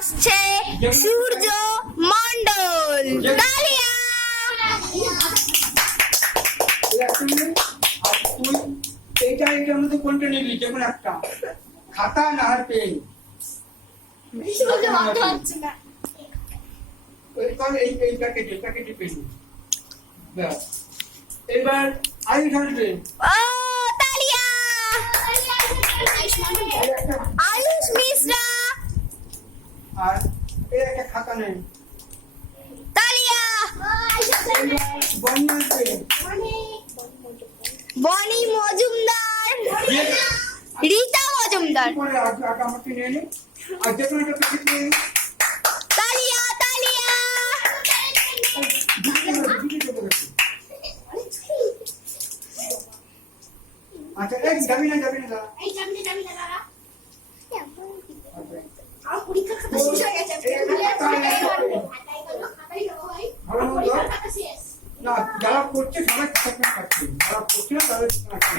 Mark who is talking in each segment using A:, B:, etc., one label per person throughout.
A: আসছে সূর্য মন্ডল তালিয়া
B: এইটা এইটার মধ্যে কোনটা নিবি যে কোনো একটা খাতা না আর পেন এবার এই এই এই একটা খাতা
A: তালিয়া! বনি মজুমদার। রীতা মজুমদার।
B: আমাকে নিয়ে নে আর যে কোনো একটা প্যাকেট নিয়ে নে। আচ্ছা এই যাবি না যাবি না দাঁড়া। যারা করছে সবাই খাতা খাচ্ছে যারা করছে না তাদের খাচ্ছে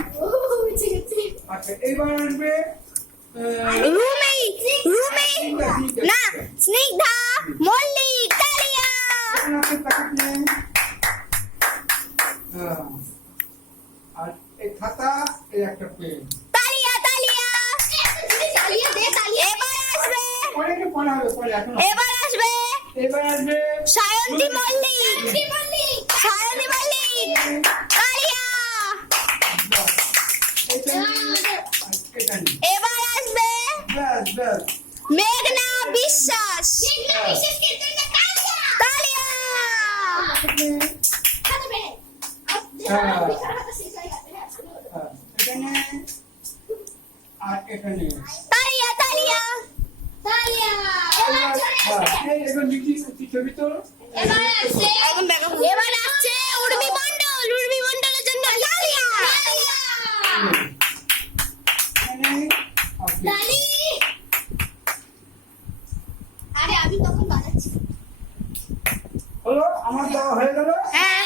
B: আচ্ছা এইবার আসবে আহ,
A: রুমি রুমি না স্নিগ্ধা মল্লিক তালিয়া
B: হ্যাঁ। আর এই খাতা এই একটা পেন।
A: তালিয়া তালিয়া এবার আসবে।
B: পরে একটু পরে হবে পরে এখন।
A: এবার আসবে।
B: এবার আসবে
A: সায়ন্তী মল্লিক। সায়ন্তী মল্লিক। তালিয়া এবার আসবে মেঘনা বিশ্বাস তালিয়া
B: হ্যাঁ।
A: তালিয়া তালিয়া
B: এবার, হ্যাঁ, আর
C: আরে আমি তখন বাজাচ্ছি।
B: হলো আমার দেওয়া হয়ে গেল।
A: হ্যাঁ